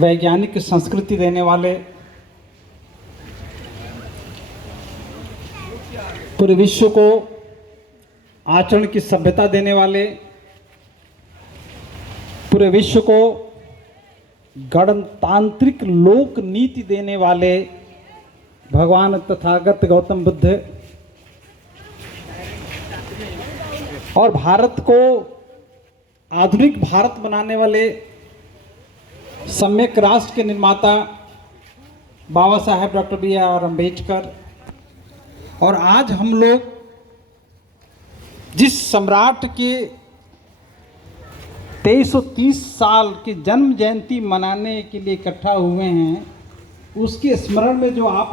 वैज्ञानिक संस्कृति देने वाले, पूरे विश्व को आचरण की सभ्यता देने वाले, पूरे विश्व को गणतांत्रिक लोक नीति देने वाले भगवान तथागत गौतम बुद्ध और भारत को आधुनिक भारत बनाने वाले सम्यक राष्ट्र के निर्माता बाबा साहेब डॉक्टर B.R. अम्बेडकर। और आज हम लोग जिस सम्राट के 2330 साल की जन्म जयंती मनाने के लिए इकट्ठा हुए हैं, उसके स्मरण में जो आप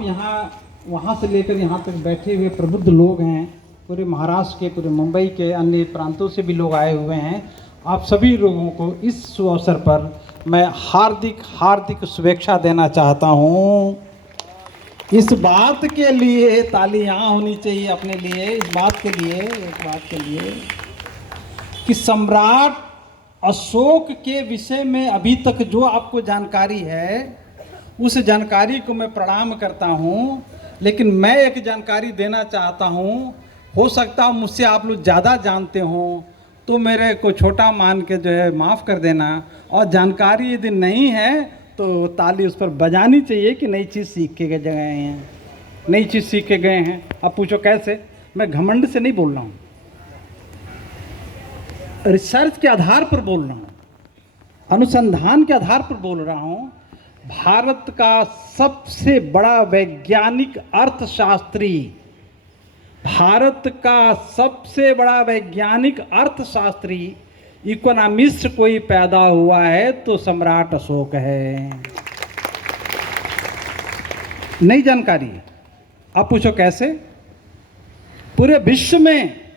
वहाँ से लेकर यहाँ तक बैठे हुए प्रबुद्ध लोग हैं, पूरे महाराष्ट्र के, पूरे मुंबई के, अन्य प्रांतों से भी लोग आए हुए हैं, आप सभी लोगों को इस अवसर पर मैं हार्दिक शुभेच्छा देना चाहता हूँ। इस बात के लिए तालियां होनी चाहिए अपने लिए, इस बात के लिए कि सम्राट अशोक के विषय में अभी तक जो आपको जानकारी है, उस जानकारी को मैं प्रणाम करता हूँ। लेकिन मैं एक जानकारी देना चाहता हूँ, हो सकता है मुझसे आप लोग ज़्यादा जानते हो, तो मेरे को छोटा मान के जो है माफ़ कर देना। और जानकारी यदि नहीं है तो ताली उस पर बजानी चाहिए कि नई चीज़ सीख के गए हैं, नई चीज़ सीख के गए हैं। अब पूछो कैसे? मैं घमंड से नहीं बोल रहा हूँ, रिसर्च के आधार पर बोल रहा हूँ, अनुसंधान के आधार पर बोल रहा हूँ। भारत का सबसे बड़ा वैज्ञानिक अर्थशास्त्री, भारत का सबसे बड़ा वैज्ञानिक अर्थशास्त्री, इकोनॉमिस्ट कोई पैदा हुआ है तो सम्राट अशोक है। नई जानकारी। अब पूछो कैसे? पूरे विश्व में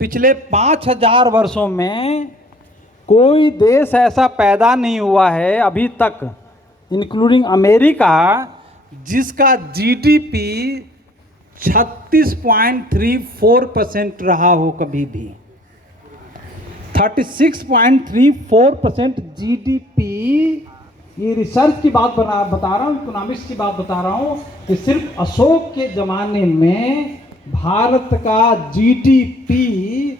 पिछले 5000 वर्षों में कोई देश ऐसा पैदा नहीं हुआ है अभी तक, इंक्लूडिंग अमेरिका, जिसका जीडीपी 36.34% रहा हो कभी भी। 36.34% जीडीपी। ये रिसर्च की बात बता रहा हूँ, इकोनॉमिक्स की बात बता रहा हूँ कि सिर्फ अशोक के ज़माने में भारत का जीडीपी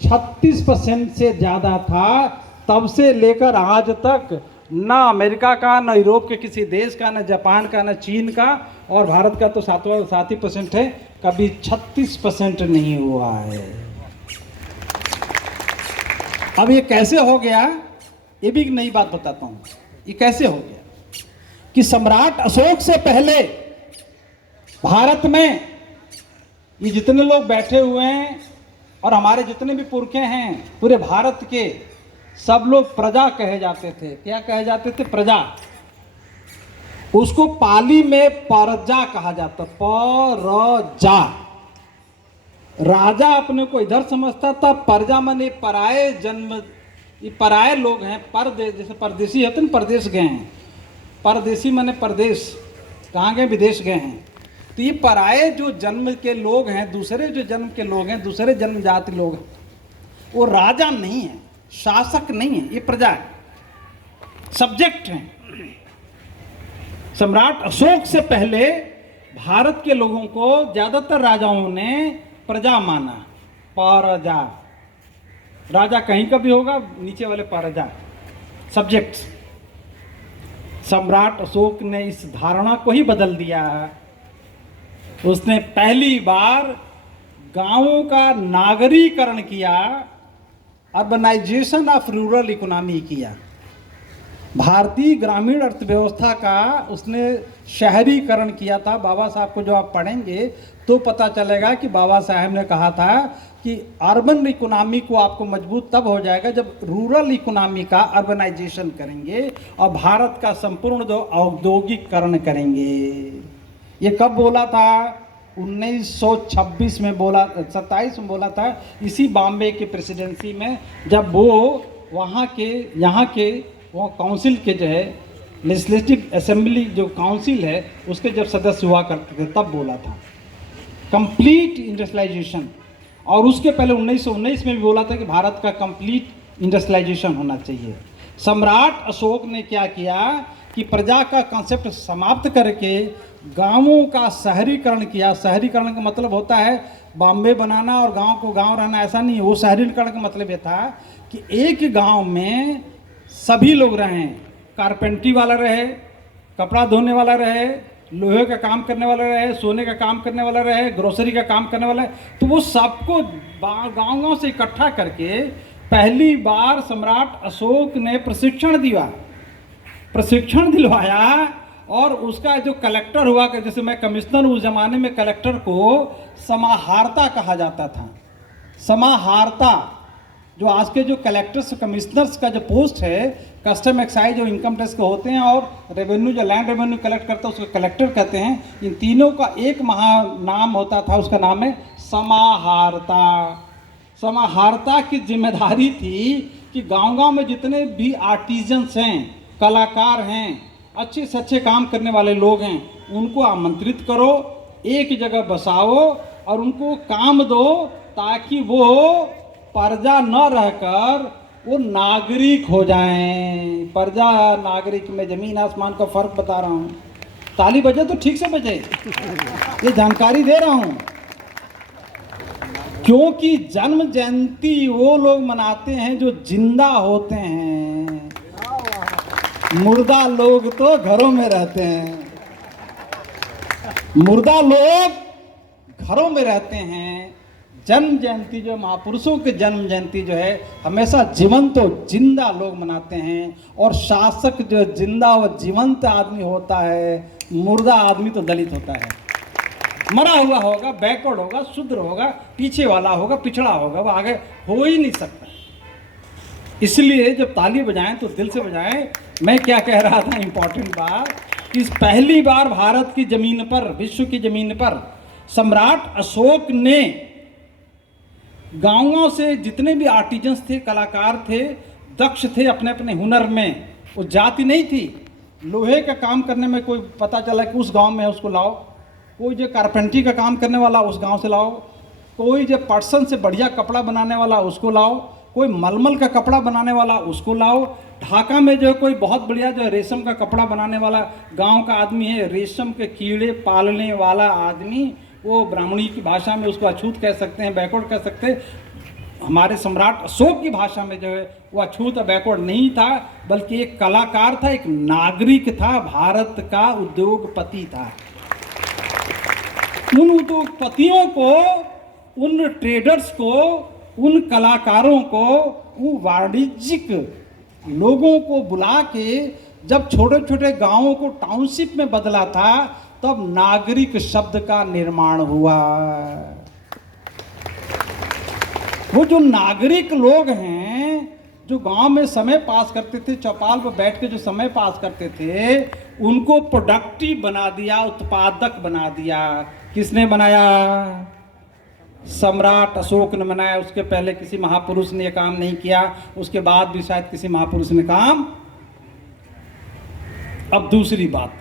36% से ज़्यादा था। तब से लेकर आज तक ना अमेरिका का, ना यूरोप के किसी देश का, ना जापान का, ना चीन का, और भारत का तो 7% है, कभी 36% नहीं हुआ है। अब ये कैसे हो गया, ये भी एक नई बात बताता हूँ। ये कैसे हो गया कि सम्राट अशोक से पहले भारत में ये जितने लोग बैठे हुए हैं और हमारे जितने भी पुरखे हैं पूरे भारत के, सब लोग प्रजा कहे जाते थे। क्या कहे जाते थे? प्रजा। उसको पाली में परजा कहा जाता, परजा। राजा अपने को इधर समझता था, प्रजा माने पराये जन्म, ये पराये लोग हैं, परदेश, जैसे परदेसी होते हैं, परदेश गए हैं। परदेसी माने परदेश, कहाँ गए? विदेश गए हैं। तो ये पराये जो जन्म के लोग हैं, दूसरे जो जन्म के लोग हैं, दूसरे जन्म जाति लोग हैं, वो राजा नहीं है, शासक नहीं है, ये प्रजा है, सब्जेक्ट हैं। सम्राट अशोक से पहले भारत के लोगों को ज्यादातर राजाओं ने प्रजा माना, परजा। राजा कहीं का भी होगा, नीचे वाले परजा, सब्जेक्ट्स। सम्राट अशोक ने इस धारणा को ही बदल दिया। उसने पहली बार गांवों का नागरीकरण किया, अर्बनाइजेशन ऑफ रूरल इकोनॉमी किया। भारतीय ग्रामीण अर्थव्यवस्था का उसने शहरीकरण किया था। बाबा साहब को जो आप पढ़ेंगे तो पता चलेगा कि बाबा साहब ने कहा था कि अर्बन इकोनॉमी को आपको मजबूत तब हो जाएगा जब रूरल इकोनॉमी का अर्बनाइजेशन करेंगे और भारत का संपूर्ण जो औद्योगिकरण करेंगे। ये कब बोला था? 1926 में बोला, 27 में बोला था, इसी बॉम्बे की प्रेसिडेंसी में, जब वो वहाँ के, यहाँ के वो काउंसिल के जो है लेजिस्लेटिव असेंबली जो काउंसिल है उसके जब सदस्य हुआ करते थे, तब बोला था कंप्लीट इंडस्ट्रियलाइजेशन। और उसके पहले 1919 में भी बोला था कि भारत का कंप्लीट इंडस्ट्रियलाइजेशन होना चाहिए। सम्राट अशोक ने क्या किया कि प्रजा का कॉन्सेप्ट समाप्त करके गांवों का शहरीकरण किया। शहरीकरण का मतलब होता है बॉम्बे बनाना और गांव को गांव रहना, ऐसा नहीं है। वो शहरीकरण का मतलब ये था कि एक गांव में सभी लोग रहें, कारपेंटरी वाला रहे, कपड़ा धोने वाला रहे, लोहे का काम करने वाला रहे, सोने का काम करने वाला रहे, ग्रोसरी का काम करने वाला है। तो वो सबको गाँव से इकट्ठा करके पहली बार सम्राट अशोक ने प्रशिक्षण दिलवाया। और उसका जो कलेक्टर हुआ, जैसे मैं कमिश्नर, उस जमाने में कलेक्टर को समाहर्ता कहा जाता था। समाहर्ता, जो आज के जो कलेक्टर्स कमिश्नर्स का जो पोस्ट है, कस्टम एक्साइज जो इनकम टैक्स के होते हैं, और रेवेन्यू जो लैंड रेवेन्यू कलेक्ट करता है उसको कलेक्टर कहते हैं। इन तीनों का एक नाम होता था, उसका नाम है समाहर्ता। समाहर्ता की जिम्मेदारी थी कि गांव-गांव में जितने भी आर्टिजन्स हैं, कलाकार हैं, अच्छे से अच्छे काम करने वाले लोग हैं, उनको आमंत्रित करो, एक जगह बसाओ और उनको काम दो, ताकि वो प्रजा न रहकर वो नागरिक हो जाएं। प्रजा नागरिक में ज़मीन आसमान का फ़र्क बता रहा हूँ। ताली बजे तो ठीक से बजे, ये जानकारी दे रहा हूँ। क्योंकि जन्म जयंती वो लोग मनाते हैं जो जिंदा होते हैं, मुर्दा लोग तो घरों में रहते हैं। मुर्दा लोग घरों में रहते हैं। जन्म जयंती जो महापुरुषों के जन्म जयंती जो है हमेशा जीवंत तो जिंदा लोग मनाते हैं। और शासक जो जिंदा व जीवंत आदमी होता है, मुर्दा आदमी तो दलित होता है। मरा हुआ होगा, बैकवर्ड होगा, शूद्र होगा, पीछे वाला होगा, पिछड़ा होगा, वो आगे हो ही नहीं सकता। इसलिए जब ताली बजाएं तो दिल से बजाएं। मैं क्या कह रहा था, इंपॉर्टेंट बात, कि पहली बार भारत की ज़मीन पर, विश्व की ज़मीन पर सम्राट अशोक ने गाँवों से जितने भी आर्टिजन्स थे, कलाकार थे, दक्ष थे अपने अपने हुनर में, वो जाति नहीं थी। लोहे का काम करने में कोई पता चला कि उस गांव में है, उसको लाओ। कोई जो कारपेंटरी का काम करने वाला उस गांव से लाओ। कोई जो पटसन से बढ़िया कपड़ा बनाने वाला उसको लाओ। कोई मलमल का कपड़ा बनाने वाला उसको लाओ। ढाका में जो कोई बहुत बढ़िया जो रेशम का कपड़ा बनाने वाला गांव का आदमी है, रेशम के कीड़े पालने वाला आदमी, वो ब्राह्मणी की भाषा में उसको अछूत कह सकते हैं, बैकवर्ड कह सकते हैं। हमारे सम्राट अशोक की भाषा में जो है वो अछूत बैकवर्ड नहीं था, बल्कि एक कलाकार था, एक नागरिक था, भारत का उद्योगपति था। उन उद्योगपतियों को, उन ट्रेडर्स को, उन कलाकारों को, उन वाणिज्यिक लोगों को बुला के जब छोटे छोटे गांवों को टाउनशिप में बदला था, तब नागरिक शब्द का निर्माण हुआ। वो जो नागरिक लोग हैं, जो गांव में समय पास करते थे, चौपाल पर बैठ के जो समय पास करते थे, उनको प्रोडक्टिव बना दिया, उत्पादक बना दिया। किसने बनाया? सम्राट अशोक ने बनाया। उसके पहले किसी महापुरुष ने यह काम नहीं किया, उसके बाद भी शायद किसी महापुरुष ने काम। अब दूसरी बात,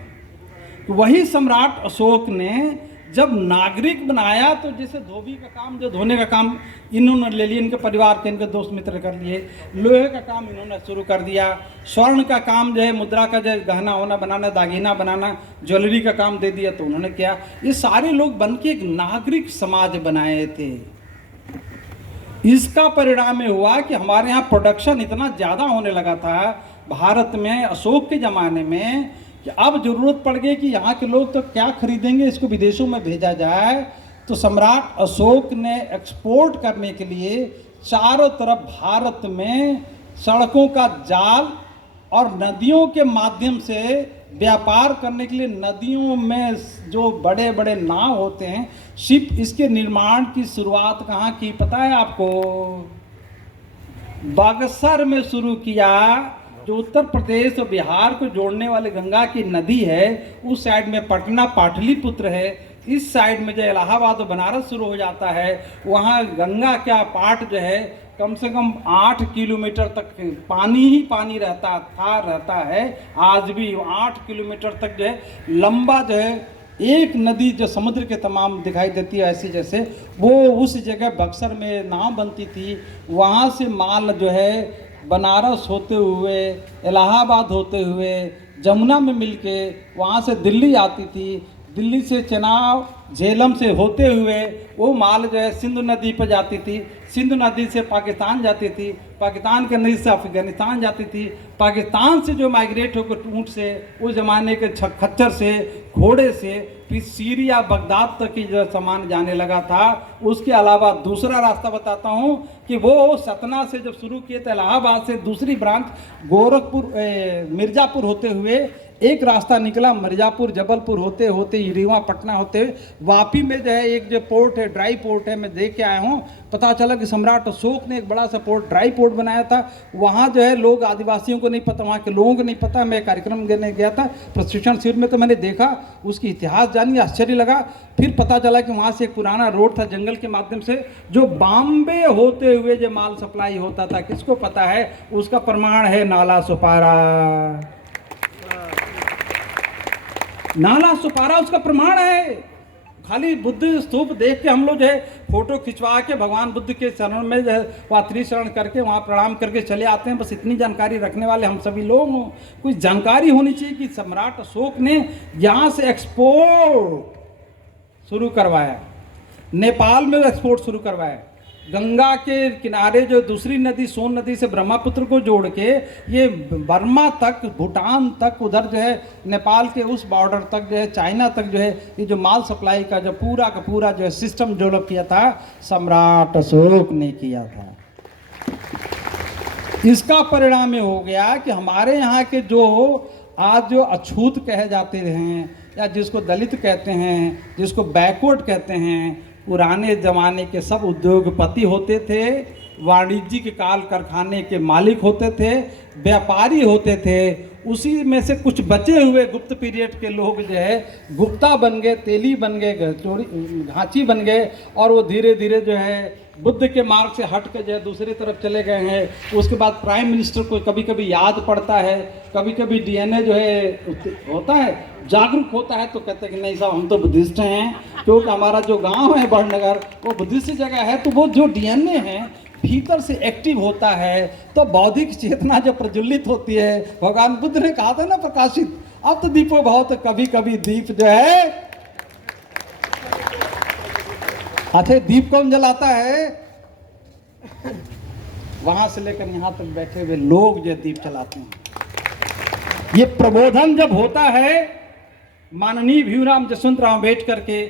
वही सम्राट अशोक ने जब नागरिक बनाया, तो जैसे धोबी का काम, जो धोने का काम इन्होंने ले लिया, इनके परिवार के, इनके दोस्त मित्र कर लिए। लोहे का काम इन्होंने शुरू कर दिया। स्वर्ण का काम जो है, मुद्रा का जो गहना होना बनाना, दागीना बनाना, ज्वेलरी का काम दे दिया तो उन्होंने किया। ये सारे लोग बन के एक नागरिक समाज बनाए थे। इसका परिणाम ये हुआ कि हमारे यहाँ प्रोडक्शन इतना ज़्यादा होने लगा था भारत में अशोक के ज़माने में, कि अब ज़रूरत पड़ गई कि यहाँ के लोग तो क्या खरीदेंगे, इसको विदेशों में भेजा जाए। तो सम्राट अशोक ने एक्सपोर्ट करने के लिए चारों तरफ भारत में सड़कों का जाल और नदियों के माध्यम से व्यापार करने के लिए, नदियों में जो बड़े बड़े नाव होते हैं, शिप, इसके निर्माण की शुरुआत कहाँ की पता है आपको? बक्सर में शुरू किया। जो उत्तर प्रदेश और बिहार को जोड़ने वाले गंगा की नदी है, उस साइड में पटना पाटलिपुत्र है, इस साइड में जो इलाहाबाद और बनारस शुरू हो जाता है, वहाँ गंगा का पार्ट जो है कम से कम 8 किलोमीटर तक पानी ही पानी रहता है। आज भी 8 किलोमीटर तक जो है लंबा जो है एक नदी जो समुद्र के तमाम दिखाई देती है, ऐसी जैसे वो उस जगह बक्सर में नाव बनती थी। वहाँ से माल जो है बनारस होते हुए, इलाहाबाद होते हुए, जमुना में मिलके वहाँ से दिल्ली आती थी, दिल्ली से चेनाब झेलम से होते हुए वो माल जो है सिंधु नदी पर जाती थी, सिंधु नदी से पाकिस्तान जाती थी, पाकिस्तान के नदी से अफगानिस्तान जाती थी, पाकिस्तान से जो माइग्रेट होकर ऊँट से, उस ज़माने के खच्चर से, घोड़े से, फिर सीरिया बगदाद तक की जो सामान जाने लगा था। उसके अलावा दूसरा रास्ता बताता हूँ कि वो सतना से जब शुरू किए थे, इलाहाबाद से दूसरी ब्रांच गोरखपुर मिर्ज़ापुर होते हुए एक रास्ता निकला, मिर्ज़ापुर जबलपुर होते होते रीवा पटना होते हुए वापी में जो है एक जो पोर्ट है, ड्राई पोर्ट है, मैं देख के आया हूँ। पता चला कि सम्राट अशोक ने एक बड़ा सा पोर्ट, ड्राई पोर्ट बनाया था। वहाँ जो है लोग, आदिवासियों को नहीं पता, वहाँ के लोगों को नहीं पता। मैं कार्यक्रम देने गया था प्रशिक्षण शिविर में, तो मैंने देखा, उसकी इतिहास जानी, आश्चर्य लगा। फिर पता चला कि वहाँ से एक पुराना रोड था जंगल के माध्यम से, जो बॉम्बे होते हुए जो माल सप्लाई होता था। किसको पता है? उसका प्रमाण है नाला सुपारा। नाला सुपारा उसका प्रमाण है। खाली बुद्ध स्तूप देख के हम लोग जो है फोटो खिंचवा के भगवान बुद्ध के चरण में जो है वहाँ त्रिशरण करके वहाँ प्रणाम करके चले आते हैं। बस इतनी जानकारी रखने वाले हम सभी लोग हों। कुछ जानकारी होनी चाहिए कि सम्राट अशोक ने यहाँ से एक्सपोर्ट शुरू करवाया, नेपाल में एक्सपोर्ट शुरू करवाया, गंगा के किनारे जो दूसरी नदी सोन नदी से ब्रह्मपुत्र को जोड़ के ये बर्मा तक, भूटान तक, उधर जो है नेपाल के उस बॉर्डर तक जो है, चाइना तक जो है, ये जो माल सप्लाई का जो पूरा का पूरा जो है सिस्टम डेवलप किया था, सम्राट अशोक ने किया था। इसका परिणाम ये हो गया कि हमारे यहाँ के जो आज जो अछूत कहे जाते हैं, या जिसको दलित कहते हैं, जिसको बैकवर्ड कहते हैं, पुराने ज़माने के सब उद्योगपति होते थे, वाणिज्यिक काल कारखाने के मालिक होते थे, व्यापारी होते थे। उसी में से कुछ बचे हुए गुप्त पीरियड के लोग जो है गुप्ता बन गए, तेली बन गए, घांची बन गए, और वो धीरे धीरे जो है बुद्ध के मार्ग से हट के जो है दूसरी तरफ चले गए हैं। उसके बाद प्राइम मिनिस्टर को कभी कभी याद पड़ता है, कभी कभी डीएनए जो है होता है, जागरूक होता है, तो कहते हैं कि नहीं साहब हम तो बुद्धिस्ट हैं, क्योंकि हमारा जो गांव है बड़नगर वो बुद्धिस्ट जगह है। तो वो जो डीएनए है भीतर से एक्टिव होता है, तो बौद्धिक चेतना जो प्रज्वलित होती है, भगवान बुद्ध ने कहा था ना प्रकाशित, अब तो दीपो भाव, तो कभी कभी दीप जो है, अच्छा दीप कौन जलाता है? वहां से लेकर यहां तक बैठे हुए लोग जो दीप जलाते हैं। ये प्रबोधन जब होता है माननीय भीमराव जसवंतराव अम्बेडकर के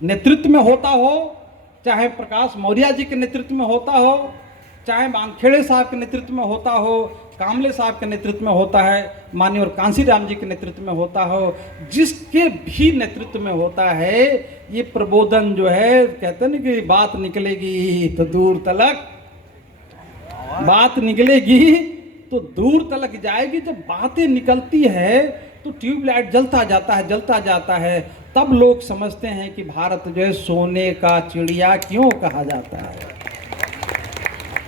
नेतृत्व में होता हो, चाहे प्रकाश मौर्य जी के नेतृत्व में होता हो, चाहे वानखेड़े साहब के नेतृत्व में होता हो, कामले साहब के नेतृत्व में होता है, माननीय और कांसीराम जी के नेतृत्व में होता हो, जिसके भी नेतृत्व में होता है, ये प्रबोधन जो है, कहते हैं ना कि बात निकलेगी तो दूर तलक, बात निकलेगी तो दूर तलक जाएगी। जब बातें निकलती है तो ट्यूबलाइट जलता जाता है, जलता जाता है। तब लोग समझते हैं कि भारत जो है सोने का चिड़िया क्यों कहा जाता है।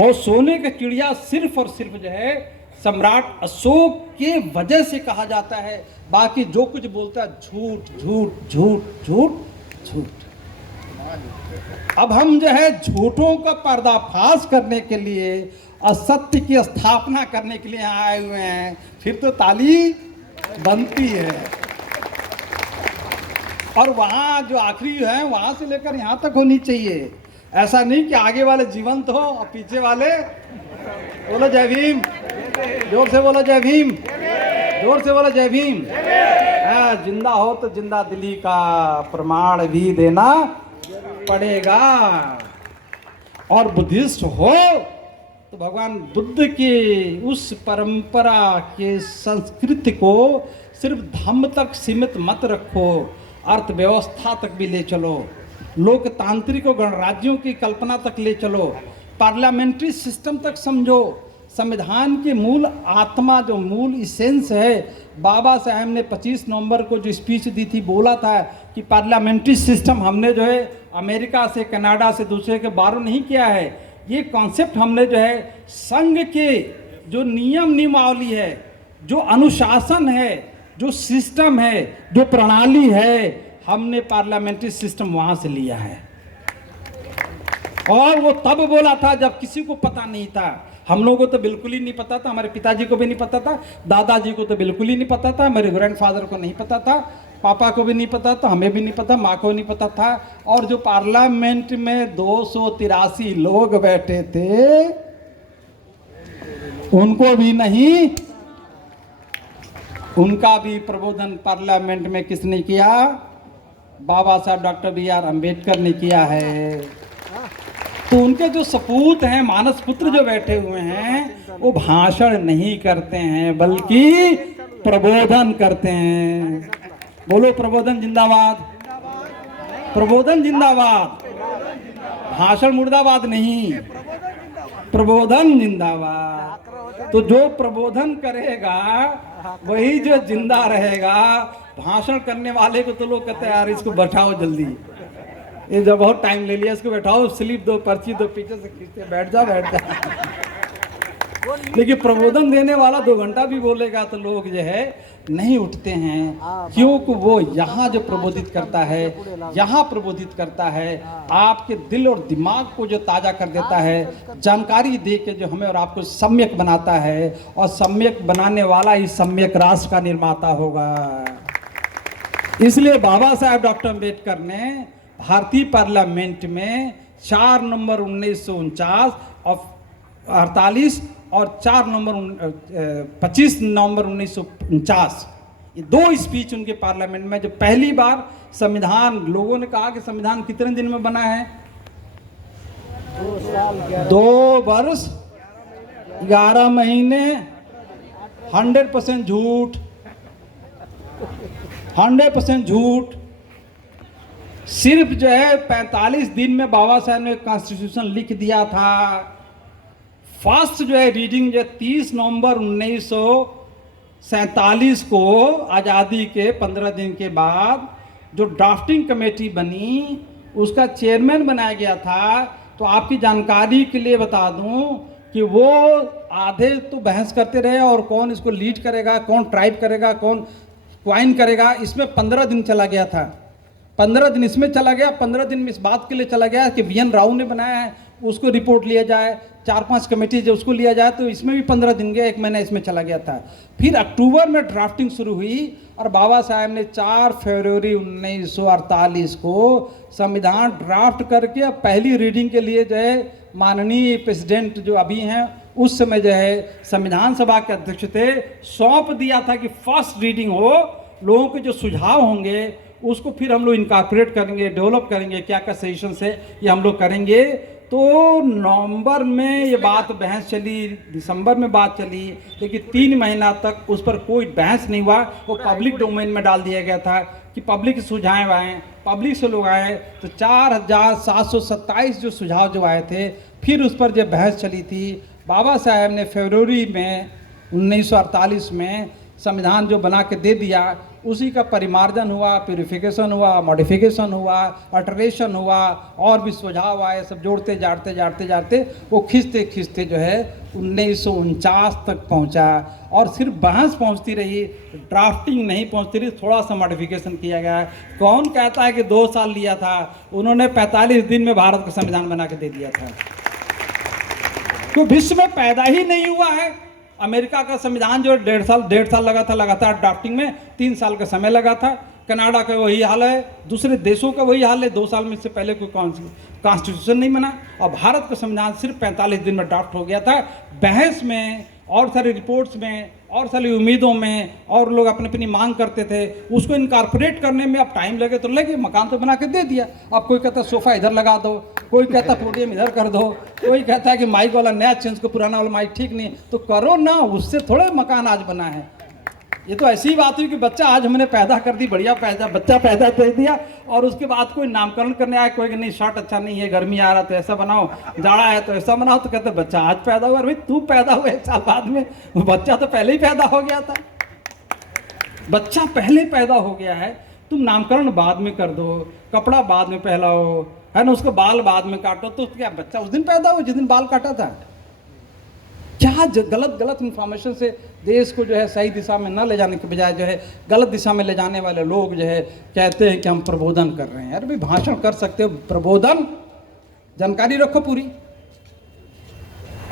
और सोने का चिड़िया सिर्फ और सिर्फ जो है सम्राट अशोक के वजह से कहा जाता है। बाकी जो कुछ बोलता है झूठ झूठ झूठ झूठ झूठ। अब हम जो है झूठों का पर्दाफाश करने के लिए, असत्य की स्थापना करने के लिए आए हुए हैं। फिर तो ताली बनती है। और वहाँ जो आखिरी है वहाँ से लेकर यहाँ तक होनी चाहिए। ऐसा नहीं कि आगे वाले जीवंत हो और पीछे वाले, बोलो जय भीम, जोर से बोलो जय भीम, जोर से बोलो जय भीम। जिंदा हो तो जिंदा दिली का प्रमाण भी देना पड़ेगा। और बुद्धिस्ट हो तो भगवान बुद्ध के उस परंपरा के संस्कृति को सिर्फ धम्म तक सीमित मत रखो, अर्थव्यवस्था तक भी ले चलो, लोकतांत्रिक और गणराज्यों की कल्पना तक ले चलो, पार्लियामेंट्री सिस्टम तक समझो। संविधान की मूल आत्मा, जो मूल इसेंस है, बाबा साहब ने 25 नवंबर को जो स्पीच दी थी, बोला था कि पार्लियामेंट्री सिस्टम हमने जो है अमेरिका से, कनाडा से, दूसरे के बारो नहीं किया है। ये कॉन्सेप्ट हमने जो है संघ के जो नियम नियमावली है, जो अनुशासन है, जो सिस्टम है, जो प्रणाली है, हमने पार्लियामेंट्री सिस्टम वहां से लिया है। और वो तब बोला था जब किसी को पता नहीं था। हम लोगों को तो बिल्कुल ही नहीं पता था, हमारे पिताजी को भी नहीं पता था, दादाजी को तो बिल्कुल ही नहीं पता था, मेरे ग्रैंडफादर को नहीं पता था, पापा को भी नहीं पता था, हमें भी नहीं पता, माँ को नहीं पता था। और जो पार्लियामेंट में 283 लोग बैठे थे उनको भी नहीं, उनका भी प्रबोधन पार्लियामेंट में किसने किया? बाबा साहब डॉक्टर B.R. अम्बेडकर ने किया है। तो उनके जो सपूत हैं, मानस पुत्र जो बैठे हुए हैं, वो भाषण नहीं करते हैं बल्कि प्रबोधन करते हैं। बोलो प्रबोधन जिंदाबाद, प्रबोधन जिंदाबाद, भाषण मुर्दाबाद नहीं, प्रबोधन जिंदाबाद। तो जो प्रबोधन करेगा वही जो जिंदा रहेगा। भाषण करने वाले को तो लोग कहते हैं यार इसको बैठाओ जल्दी, ये जो बहुत टाइम ले लिया, इसको बैठाओ, स्लिप दो, पर्ची दो, पीछे से खींचते, बैठ जा बैठ जा। लेकिन प्रबोधन देने वाला 2 घंटा भी बोलेगा तो लोग जो है नहीं उठते हैं, क्योंकि वो यहाँ जो प्रबोधित करता है, यहाँ प्रबोधित करता है, आपके दिल और दिमाग को जो ताज़ा कर देता है, जानकारी दे के जो हमें और आपको सम्यक बनाता है, और सम्यक बनाने वाला ही सम्यक राष्ट्र का निर्माता होगा। इसलिए बाबा साहब डॉक्टर अम्बेडकर ने भारतीय पार्लियामेंट में 4 नवंबर 1949 और 48 और 25 नवंबर 1949 ये 2 स्पीच उनके पार्लियामेंट में, जो पहली बार संविधान, लोगों ने कहा कि संविधान कितने दिन में बना है? 2 वर्ष 11 महीने। 100% झूठ, 100% झूठ। सिर्फ जो है 45 दिन में बाबा साहब ने कॉन्स्टिट्यूशन लिख दिया था। फर्स्ट जो है रीडिंग जो 30 नवंबर 1947 को आज़ादी के 15 दिन के बाद जो ड्राफ्टिंग कमेटी बनी, उसका चेयरमैन बनाया गया था। तो आपकी जानकारी के लिए बता दूं कि वो आधे तो बहस करते रहे, और कौन इसको लीड करेगा, कौन ट्राइब करेगा, कौन क्वाइन करेगा, इसमें 15 दिन चला गया था। 15 दिन इसमें चला गया, 15 दिन में इस बात के लिए चला गया कि B.N. राव ने बनाया है, उसको रिपोर्ट लिया जाए, 4-5 कमेटी जो उसको लिया जाए, तो इसमें भी 15 दिन गया, 1 महीना इसमें चला गया था। फिर अक्टूबर में ड्राफ्टिंग शुरू हुई, और बाबा साहब ने 4 फरवरी 1948 को संविधान ड्राफ्ट करके अब पहली रीडिंग के लिए जो है माननीय प्रेसिडेंट जो अभी हैं, उस समय जो है संविधान सभा के अध्यक्ष थे, सौंप दिया था कि फर्स्ट रीडिंग हो, लोगों के जो सुझाव होंगे उसको फिर हम लोग इनकॉर्पोरेट करेंगे, डेवलप करेंगे, क्या क्या सजेशन है ये हम लोग करेंगे। तो नवंबर में ये बात बहस चली, दिसंबर में बात चली, लेकिन 3 महीना तक उस पर कोई बहस नहीं हुआ। वो पब्लिक डोमेन में डाल दिया गया था कि पब्लिक सुझाव आए, पब्लिक से लोग आए, तो 4727 जो सुझाव जो आए थे, फिर उस पर जब बहस चली थी, बाबा साहब ने फरवरी में 1948 में संविधान जो बना के दे दिया, उसी का परिमार्जन हुआ, प्यूरिफिकेशन हुआ, मॉडिफिकेशन हुआ, अल्टरेशन हुआ, और भी सुझाव आए, सब जोड़ते जाते वो खींचते जो है 1949 तक पहुंचा। और सिर्फ बहस पहुंचती रही, ड्राफ्टिंग नहीं पहुंचती रही, थोड़ा सा मॉडिफिकेशन किया गया। कौन कहता है कि 2 साल लिया था? उन्होंने 45 दिन में भारत का संविधान बना के दे दिया था। तो विश्व में पैदा ही नहीं हुआ है। अमेरिका का संविधान जो 1.5 साल लगा था लगातार ड्राफ्टिंग में, 3 साल का समय लगा था। कनाडा का वही हाल है, दूसरे देशों का वही हाल है, 2 साल में से पहले कोई कॉन्स्टिट्यूशन नहीं बना। और भारत का संविधान सिर्फ 45 दिन में ड्राफ्ट हो गया था। बहस में और सारी रिपोर्ट्स में और सारी उम्मीदों में, और लोग अपनी अपनी मांग करते थे, उसको इनकॉर्पोरेट करने में अब टाइम लगे तो लगे। मकान तो बना के दे दिया, अब कोई कहता सोफ़ा इधर लगा दो, कोई कहता पोडियम इधर कर दो, कोई कहता है कि माइक वाला नया चेंज को पुराना वाला माइक ठीक नहीं, तो करो ना, उससे थोड़े मकान आज बना है। ये तो ऐसी बात हुई कि बच्चा आज हमने पैदा कर दी, बढ़िया बच्चा पैदा कर दिया, और उसके बाद कोई नामकरण करने आया, कोई नहीं शर्ट अच्छा नहीं है, गर्मी आ रहा तो ऐसा बनाओ, जाड़ा है तो ऐसा बनाओ, तो कहते बच्चा आज पैदा हुआ। भाई तू पैदा हुआ 1 साल बाद में, बच्चा तो पहले ही पैदा हो गया था। बच्चा पहले पैदा हो गया है, तुम नामकरण बाद में कर दो, कपड़ा बाद में पहनाओ, है ना, उसको बाल बाद में काटो, तो क्या बच्चा उस दिन पैदा हुआ जिस दिन बाल काटा था? क्या गलत इंफॉर्मेशन से देश को जो है सही दिशा में न ले जाने के बजाय जो है गलत दिशा में ले जाने वाले लोग जो है कहते हैं कि हम प्रबोधन कर रहे हैं। अरे भाई भाषण कर सकते हो, प्रबोधन जानकारी रखो पूरी।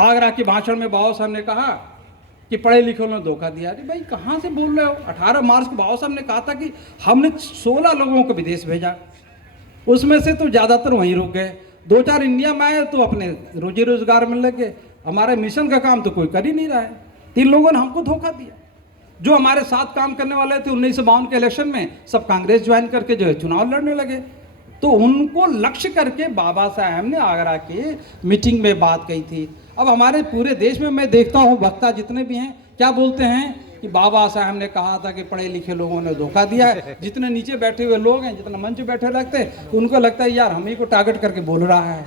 आगरा के भाषण में बाबा साहब ने कहा कि पढ़े लिखे ने धोखा दिया। अरे भाई कहाँ से बोल रहे हो? 18 मार्च को बाबा साहब ने कहा था कि हमने 16 लोगों को विदेश भेजा, उसमें से तो ज़्यादातर वहीं रुक गए, 2-4 इंडिया में आए तो अपने रोजी रोजगार में लग गए। हमारे मिशन का काम तो कोई कर ही नहीं रहा है। 3 लोगों ने हमको धोखा दिया। जो हमारे साथ काम करने वाले थे 1952 के इलेक्शन में सब कांग्रेस ज्वाइन करके जो है चुनाव लड़ने लगे। तो उनको लक्ष्य करके बाबा साहब ने आगरा के मीटिंग में बात कही थी। अब हमारे पूरे देश में मैं देखता हूँ वक्ता जितने भी हैं क्या बोलते हैं कि बाबा साहब ने कहा था कि पढ़े लिखे लोगों ने धोखा दिया है। जितने नीचे बैठे हुए लोग हैं, जितने मंच बैठे लगते हैं, उनको लगता है यार हम ही को टारगेट करके बोल रहा है।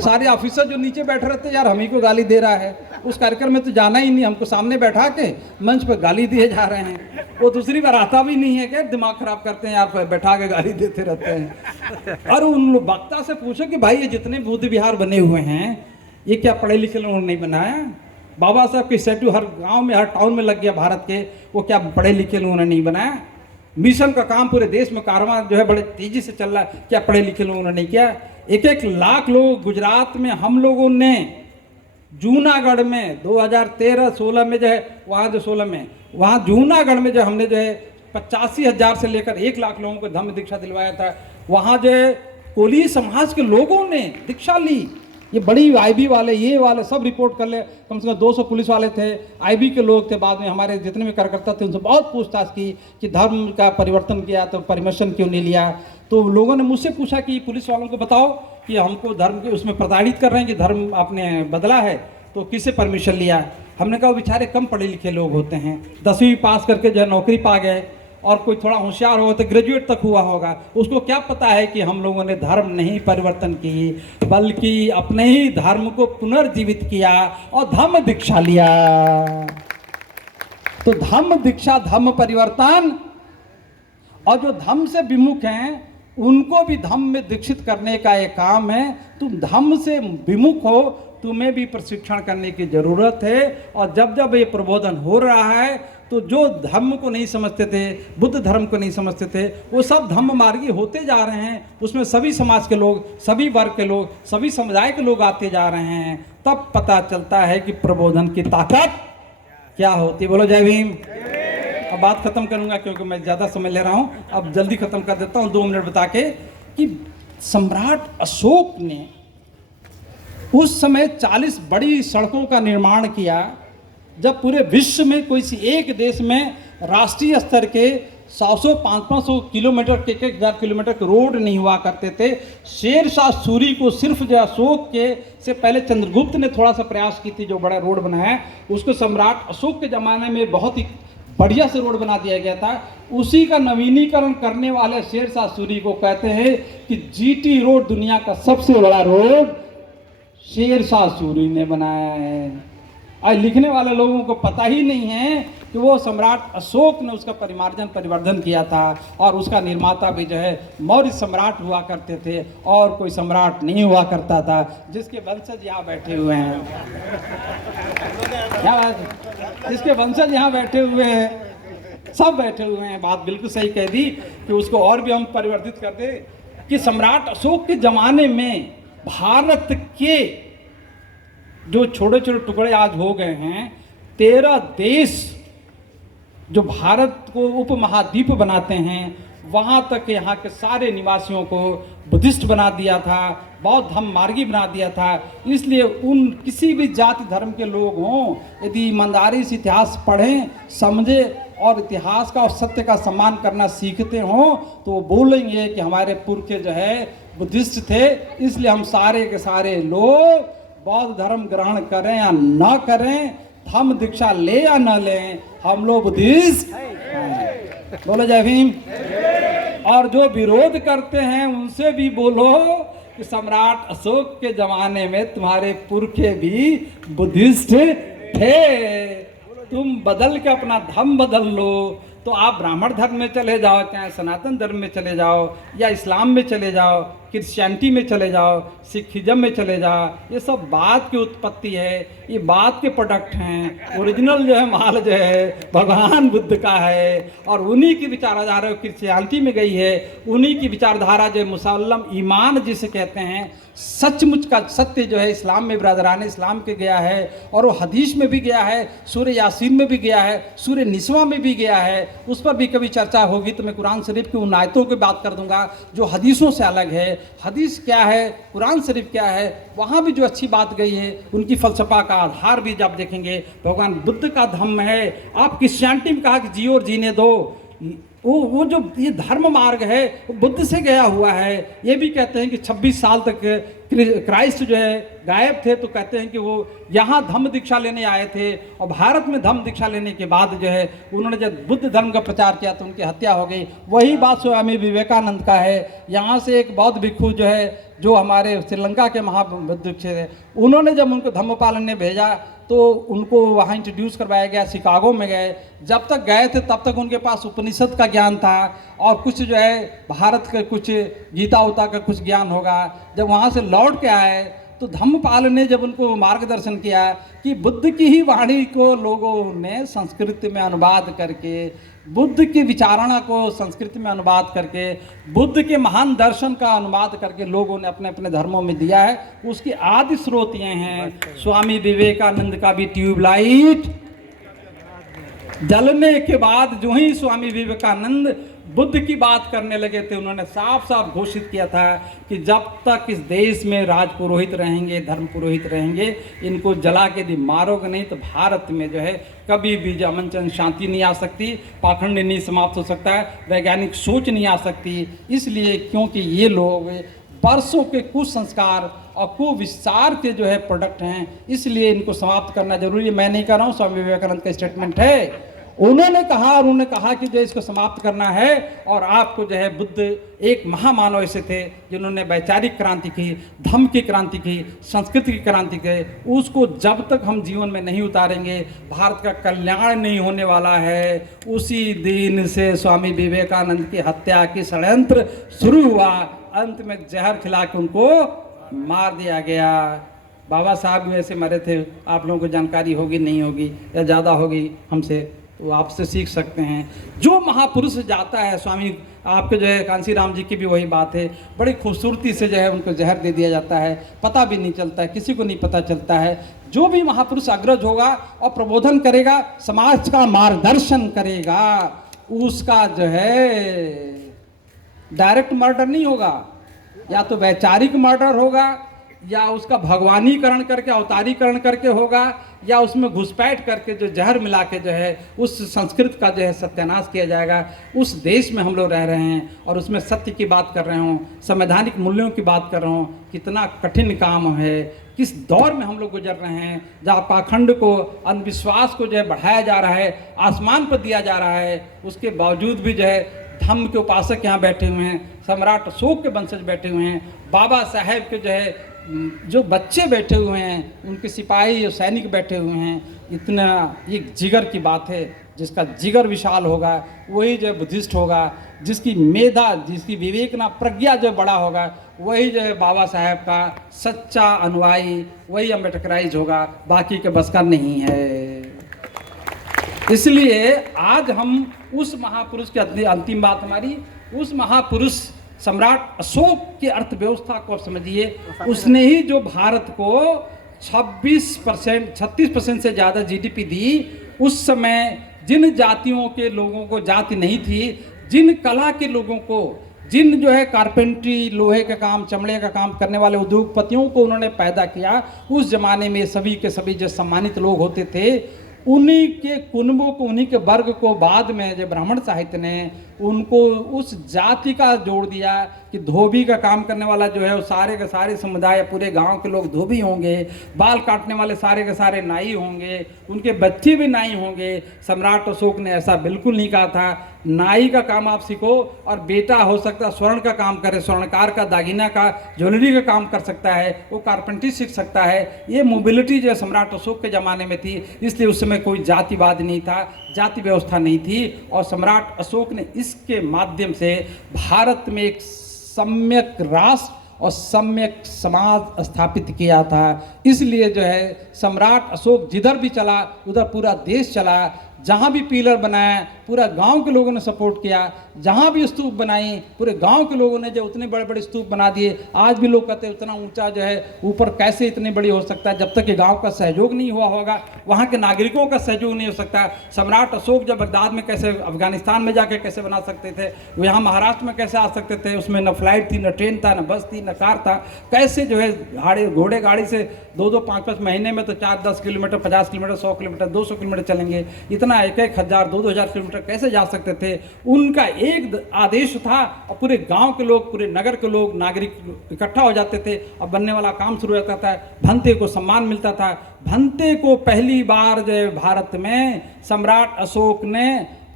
सारे ऑफिसर जो नीचे बैठे रहते हैं यार हम ही को गाली दे रहा है। उस कार्यक्रम में तो जाना ही नहीं, हमको सामने बैठा के मंच पर गाली दिए जा रहे हैं। वो दूसरी बार आता भी नहीं है, क्या दिमाग खराब करते हैं यार, बैठा के गाली देते रहते हैं। और उन वक्ता से पूछो कि भाई ये जितने बुद्ध विहार बने हुए हैं ये क्या पढ़े लिखे लोगों ने नहीं बनाया? बाबा साहब की स्टैट्यू हर गांव में हर टाउन में लग गया भारत के, वो क्या पढ़े लिखे लोगों ने नहीं बनाया? मिशन का काम पूरे देश में कारवां जो है बड़े तेजी से चल रहा है, क्या पढ़े लिखे लोगों ने नहीं किया? 1-1 लाख लोग गुजरात में हम लोगों ने जूनागढ़ में 2013-16 में जो है वहाँ जो 16 में वहाँ जूनागढ़ में जो हमने जो है 85,000 से लेकर 1 लाख लोगों को धम्म दीक्षा दिलवाया था। वहाँ जो है कोली समाज के लोगों ने दीक्षा ली। ये बड़ी आईबी वाले ये वाले सब रिपोर्ट कर ले, कम से कम 200 पुलिस वाले थे, आईबी के लोग थे। बाद में हमारे जितने भी कार्यकर्ता थे उनसे बहुत पूछताछ की कि धर्म का परिवर्तन किया तो परमिशन क्यों नहीं लिया। तो लोगों ने मुझसे पूछा कि पुलिस वालों को बताओ कि हमको धर्म के उसमें प्रताड़ित कर रहे हैं कि धर्म आपने बदला है तो किससे परमिशन लिया। हमने कहा बेचारे कम पढ़े लिखे लोग होते हैं, 10वीं पास करके जो है नौकरी पा गए, और कोई थोड़ा होशियार हो तो ग्रेजुएट तक हुआ होगा, उसको क्या पता है कि हम लोगों ने धर्म नहीं परिवर्तन की बल्कि अपने ही धर्म को पुनर्जीवित किया और धम्म दीक्षा लिया। तो धम्म दीक्षा धम्म परिवर्तन, और जो धम्म से विमुख हैं उनको भी धम्म में दीक्षित करने का एक काम है। तुम धम्म से विमुख हो, तुम्हें भी प्रशिक्षण करने की जरूरत है। और जब जब ये प्रबोधन हो रहा है तो जो धर्म को नहीं समझते थे, बुद्ध धर्म को नहीं समझते थे, वो सब धम्म मार्गी होते जा रहे हैं। उसमें सभी समाज के लोग, सभी वर्ग के लोग, सभी समुदाय के लोग आते जा रहे हैं। तब पता चलता है कि प्रबोधन की ताकत क्या होती है। बोलो जय भीम। अब बात खत्म करूंगा क्योंकि मैं ज़्यादा समय ले रहा हूं, अब जल्दी खत्म कर देता हूं 2 मिनट बता के कि सम्राट अशोक ने उस समय 40 बड़ी सड़कों का निर्माण किया। जब पूरे विश्व में कोई सी एक देश में राष्ट्रीय स्तर के 100-500 किलोमीटर के 1,000 किलोमीटर के रोड नहीं हुआ करते थे। शेरशाह सूरी को सिर्फ जो अशोक के से पहले चंद्रगुप्त ने थोड़ा सा प्रयास की थी, जो बड़ा रोड बनाया उसको सम्राट अशोक के ज़माने में बहुत ही बढ़िया से रोड बना दिया गया था। उसी का नवीनीकरण करने वाले शेरशाह सूरी को कहते हैं कि जीटी रोड दुनिया का सबसे बड़ा रोड शेरशाह सूरी ने बनाया है। और लिखने वाले लोगों को पता ही नहीं है कि वो सम्राट अशोक ने उसका परिवर्धन किया था। और उसका निर्माता भी जो है मौर्य सम्राट हुआ करते थे, और कोई सम्राट नहीं हुआ करता था। जिसके वंशज यहाँ बैठे हुए हैं, जिसके वंशज यहाँ बैठे हुए हैं, सब बैठे हुए हैं। बात बिल्कुल सही कह दी कि उसको और भी हम परिवर्तित कर दे कि सम्राट अशोक के ज़माने में भारत के जो छोटे छोटे टुकड़े आज हो गए हैं, 13 देश जो भारत को उपमहाद्वीप बनाते हैं, वहाँ तक यहाँ के सारे निवासियों को बुद्धिस्ट बना दिया था, बौद्ध धम्म मार्गी बना दिया था। इसलिए उन किसी भी जाति धर्म के लोग हों, यदि ईमानदारी से इतिहास पढ़ें, समझें और इतिहास का और सत्य का सम्मान करना सीखते हों, तो वो बोलेंगे कि हमारे पुरखे जो है बुद्धिस्ट थे। इसलिए हम सारे के सारे लोग बौद्ध धर्म ग्रहण करें या न करें, धम्म दीक्षा ले या न लें, हम लोग बुद्धिस्ट हैं। बोलो जय भीम। और जो विरोध करते हैं उनसे भी बोलो कि सम्राट अशोक के जमाने में तुम्हारे पुरखे भी बुद्धिस्ट थे। तुम बदल के अपना धर्म बदल लो, तो आप ब्राह्मण धर्म में चले जाओ, चाहे सनातन धर्म में चले जाओ, या इस्लाम में चले जाओ, क्रिश्चियनिटी में चले जाओ, सिखिज्म में चले जाओ, ये सब बाद की उत्पत्ति है, ये बाद के प्रोडक्ट हैं। ओरिजिनल जो है माल जो है भगवान बुद्ध का है, और उन्हीं की विचारधारा क्रिश्चियनिटी में गई है, उन्हीं की विचारधारा जो मुसल्लम ईमान जिसे कहते हैं, सचमुच का सत्य जो है इस्लाम में बरदरान इस्लाम के गया है, और वो हदीस में भी गया है, सूरह यासीन में भी गया है, सूरह निस्वा में भी गया है। उस पर भी कभी चर्चा होगी तो मैं कुरान शरीफ की उन आयतों की बात कर दूंगा जो हदीसों से अलग है। हदीस क्या है, कुरान शरीफ क्या है, वहाँ भी जो अच्छी बात गई है, उनकी फलसफा का आधार भी जब देखेंगे भगवान बुद्ध का धम्म है। आप क्रिश्चियनिटी में कहा कि जियो और जीने दो, वो जो ये धर्म मार्ग है वो बुद्ध से गया हुआ है। ये भी कहते हैं कि 26 साल तक क्राइस्ट जो है गायब थे, तो कहते हैं कि वो यहाँ धम्म दीक्षा लेने आए थे, और भारत में धम्म दीक्षा लेने के बाद जो है उन्होंने जब बुद्ध धर्म का प्रचार किया तो उनकी हत्या हो गई। वही बात स्वामी विवेकानंद का है। यहाँ से एक बौद्ध भिक्षु जो है, जो हमारे श्रीलंका के महाबुद्ध थे, उन्होंने जब उनको धम्म पालन ने भेजा तो उनको वहाँ इंट्रोड्यूस करवाया गया, शिकागो में गए। जब तक गए थे तब तक उनके पास उपनिषद का ज्ञान था, और कुछ जो है भारत के कुछ गीता उता का कुछ ज्ञान होगा। जब वहाँ से लौट के आए तो धम्मपाल ने जब उनको मार्गदर्शन किया कि बुद्ध की ही वाणी को लोगों ने संस्कृत में अनुवाद करके, बुद्ध की विचारणा को संस्कृत में अनुवाद करके, बुद्ध के महान दर्शन का अनुवाद करके लोगों ने अपने अपने धर्मों में दिया है। उसकी आदि स्रोत ये हैं। स्वामी विवेकानंद का भी ट्यूबलाइट जलने के बाद जो ही स्वामी विवेकानंद बुद्ध की बात करने लगे थे, उन्होंने साफ साफ घोषित किया था कि जब तक इस देश में राज पुरोहित रहेंगे, धर्म पुरोहित रहेंगे, इनको जला के यदि मारोगे नहीं तो भारत में जो है कभी भी अमन चैन शांति नहीं आ सकती, पाखंड नहीं समाप्त हो सकता है, वैज्ञानिक सोच नहीं आ सकती। इसलिए क्योंकि ये लोग वर्षों के कुसंस्कार और कुविचार के जो है प्रोडक्ट हैं, इसलिए इनको समाप्त करना जरूरी है। मैं नहीं कर रहा हूँ, स्वामी विवेकानंद का स्टेटमेंट है। उन्होंने कहा, और उन्होंने कहा कि जो इसको समाप्त करना है, और आपको जो है बुद्ध एक महामानव ऐसे थे जिन्होंने वैचारिक क्रांति की, धम्म की क्रांति की, संस्कृति की क्रांति की। उसको जब तक हम जीवन में नहीं उतारेंगे भारत का कल्याण नहीं होने वाला है। उसी दिन से स्वामी विवेकानंद की हत्या की षड्यंत्र शुरू हुआ, अंत में जहर खिला के उनको मार दिया गया। बाबा साहब भी वैसे मरे थे, आप लोगों को जानकारी होगी नहीं होगी या ज़्यादा होगी हमसे, तो आपसे सीख सकते हैं। जो महापुरुष जाता है, स्वामी आपके जो है कांसी राम जी की भी वही बात है, बड़ी खूबसूरती से जो है उनको जहर दे दिया जाता है, पता भी नहीं चलता है, किसी को नहीं पता चलता है। जो भी महापुरुष अग्रज होगा और प्रबोधन करेगा, समाज का मार्गदर्शन करेगा, उसका जो है डायरेक्ट मर्डर नहीं होगा, या तो वैचारिक मर्डर होगा, या उसका भगवानीकरण करके अवतारीकरण करके होगा, या उसमें घुसपैठ करके जो जहर मिला के जो है उस संस्कृत का जो है सत्यानाश किया जाएगा। उस देश में हम लोग रह रहे हैं और उसमें सत्य की बात कर रहे हूँ, संवैधानिक मूल्यों की बात कर रहा हूँ। कितना कठिन काम है, किस दौर में हम लोग गुजर रहे हैं, जहाँ पाखंड को, अंधविश्वास को जो है बढ़ाया जा रहा है, आसमान पर दिया जा रहा है। उसके बावजूद भी जो है धम्म के उपासक यहाँ बैठे हुए हैं, सम्राट अशोक के वंशज बैठे हुए हैं, बाबा साहेब के जो है जो बच्चे बैठे हुए हैं, उनके सिपाही और सैनिक बैठे हुए हैं। इतना ये जिगर की बात है। जिसका जिगर विशाल होगा वही जो बुद्धिस्ट होगा, जिसकी मेधा, जिसकी विवेकना प्रज्ञा जो बड़ा होगा वही जो है बाबा साहेब का सच्चा अनुयायी, वही अम्बेडकराइज होगा, बाकी के बस का नहीं है। इसलिए आज हम उस महापुरुष की अंतिम बात हमारी, उस महापुरुष सम्राट अशोक की अर्थव्यवस्था को समझिए। उसने ही जो भारत को 36% से ज़्यादा जीडीपी दी। उस समय जिन जातियों के लोगों को जाति नहीं थी, जिन कला के लोगों को, जिन जो है कारपेंट्री, लोहे का काम, चमड़े का काम करने वाले उद्योगपतियों को उन्होंने पैदा किया। उस जमाने में सभी के सभी जो सम्मानित लोग होते थे, उन्हीं के कुनबों को, उन्हीं के वर्ग को बाद में जो ब्राह्मण साहित्य ने उनको उस जाति का जोड़ दिया कि धोबी का काम करने वाला जो है वो सारे के सारे समुदाय, पूरे गांव के लोग धोबी होंगे, बाल काटने वाले सारे के सारे नाई होंगे, उनके बच्चे भी नाई होंगे। सम्राट अशोक ने ऐसा बिल्कुल नहीं कहा था। नाई का काम आप सीखो और बेटा हो सकता है स्वर्ण का काम करे, स्वर्णकार का, दागिना का, ज्वेलरी का काम कर सकता है, वो कारपेंट्री सीख सकता है। ये मोबिलिटी जो सम्राट अशोक के ज़माने में थी, इसलिए उस समय समय कोई जातिवाद नहीं था, जाति व्यवस्था नहीं थी, और सम्राट अशोक ने इसके माध्यम से भारत में एक सम्यक राष्ट्र और सम्यक समाज स्थापित किया था। इसलिए जो है सम्राट अशोक जिधर भी चला उधर पूरा देश चला, जहाँ भी पिलर बनाया पूरा गांव के लोगों ने सपोर्ट किया, जहाँ भी स्तूप बनाई पूरे गांव के लोगों ने जो उतने बड़े बड़े स्तूप बना दिए। आज भी लोग कहते हैं उतना ऊंचा जो है ऊपर कैसे इतने बड़ी हो सकता है, जब तक कि गांव का सहयोग नहीं हुआ होगा, वहाँ के नागरिकों का सहयोग नहीं हो सकता। सम्राट अशोक जब बगदाद में कैसे, अफगानिस्तान में जाके कैसे बना सकते थे, वो यहाँ महाराष्ट्र में कैसे आ सकते थे, उसमें न फ्लाइट थी, न ट्रेन था, न बस थी, न कार था, कैसे जो है घोड़े गाड़ी से 2-2 5-5 महीने में तो 4-10 किलोमीटर, 50 किलोमीटर, 100 किलोमीटर, 200 किलोमीटर चलेंगे, इतना 1-1 हज़ार 2-2 हज़ार किलोमीटर कैसे जा सकते थे। उनका एक आदेश था और पूरे गांव के लोग, पूरे नगर के लोग, नागरिक इकट्ठा हो जाते थे और बनने वाला काम शुरू होता था। भंते को सम्मान मिलता था। भंते को पहली बार जो है भारत में सम्राट अशोक ने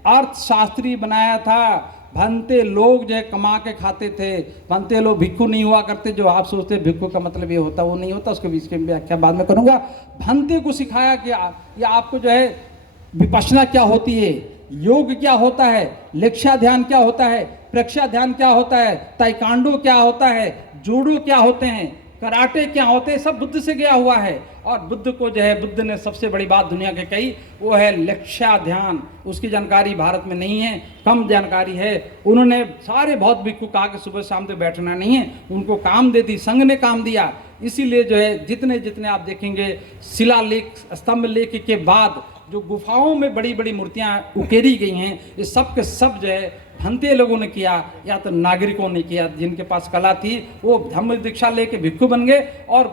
अर्थशास्त्री बनाया था। भंते लोग जो है कमा के खाते थे, भंते लोग भिक्खु नहीं हुआ करते। जो आप सोचते भिक्खु का मतलब ये होता, वो नहीं होता, उसके बीच की व्याख्या बाद में करूँगा। भंते को सिखाया कि या आपको जो है विपश्यना क्या होती है, योग क्या होता है, लेक्शा ध्यान क्या होता है, प्रेक्षा ध्यान क्या होता है, ताइक्वांडो क्या होता है, जूडो क्या होते हैं, कराटे क्या होते हैं, सब बुद्ध से गया हुआ है। और बुद्ध को जो है, बुद्ध ने सबसे बड़ी बात दुनिया के कही, वो है लेक्शा ध्यान। उसकी जानकारी भारत में नहीं है, कम जानकारी है। उन्होंने सारे बौद्ध भिक्षु कहा कि सुबह शाम तो बैठना नहीं है, उनको काम दे दी, संघ ने काम दिया। इसीलिए जो है जितने जितने आप देखेंगे शिलालेख, स्तंभ लेख के बाद जो गुफाओं में बड़ी बड़ी मूर्तियां उकेरी गई हैं, ये सब के सब जो है भंते लोगों ने किया या तो नागरिकों ने किया। जिनके पास कला थी वो धम्म दीक्षा लेके भिक्षु बन गए और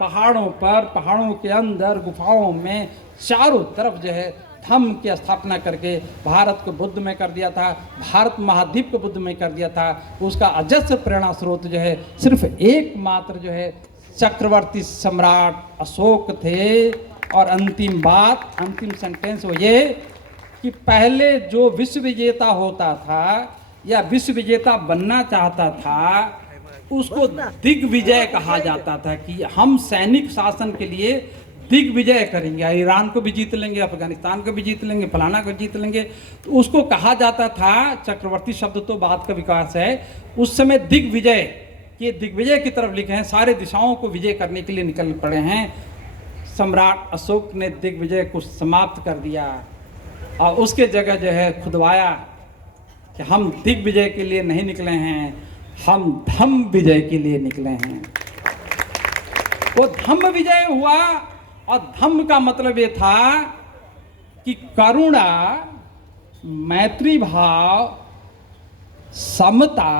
पहाड़ों पर, पहाड़ों के अंदर गुफाओं में चारों तरफ जो है धम्म की स्थापना करके भारत को बुद्ध में कर दिया था, भारत महाद्वीप को बुद्ध में कर दिया था। उसका अजस्र प्रेरणा स्रोत जो है सिर्फ एकमात्र जो है चक्रवर्ती सम्राट अशोक थे। और अंतिम बात, अंतिम सेंटेंस वो ये कि पहले जो विश्व विजेता होता था या विश्व विजेता बनना चाहता था उसको दिग्विजय कहा जाता था कि हम सैनिक शासन के लिए दिग्विजय करेंगे, ईरान को भी जीत लेंगे, अफगानिस्तान को भी जीत लेंगे, फलाना को जीत लेंगे। तो उसको कहा जाता था, चक्रवर्ती शब्द तो बाद का विकास है, उस समय दिग्विजय के, दिग्विजय की तरफ लिखे हैं, सारे दिशाओं को विजय करने के लिए निकल पड़े हैं। सम्राट अशोक ने दिग्विजय को समाप्त कर दिया और उसके जगह जो है खुदवाया कि हम दिग्विजय के लिए नहीं निकले हैं, हम धम्म विजय के लिए निकले हैं। वो धम्म विजय हुआ और धम्म का मतलब ये था कि करुणा, मैत्री भाव, समता,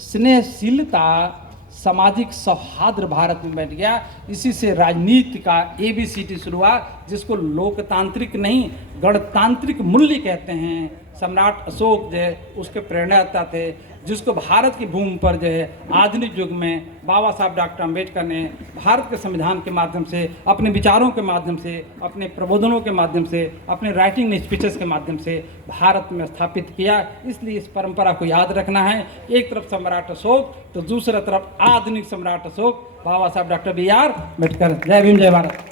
स्नेहशीलता, सामाजिक सौहार्द भारत में बैठ गया। इसी से राजनीति का ABCD शुरू हुआ, जिसको लोकतांत्रिक नहीं गणतांत्रिक मूल्य कहते हैं। सम्राट अशोक जो है उसके प्रेरणादाता थे, जिसको भारत की भूमि पर जो है आधुनिक युग में बाबा साहब डॉक्टर अम्बेडकर ने भारत के संविधान के माध्यम से, अपने विचारों के माध्यम से, अपने प्रबोधनों के माध्यम से, अपने राइटिंग स्पीचेस के माध्यम से भारत में स्थापित किया। इसलिए इस परंपरा को याद रखना है। एक तरफ सम्राट अशोक तो दूसरी तरफ आधुनिक सम्राट अशोक, बाबा साहब डॉक्टर BR अम्बेडकर। जय भीम, जय भारत।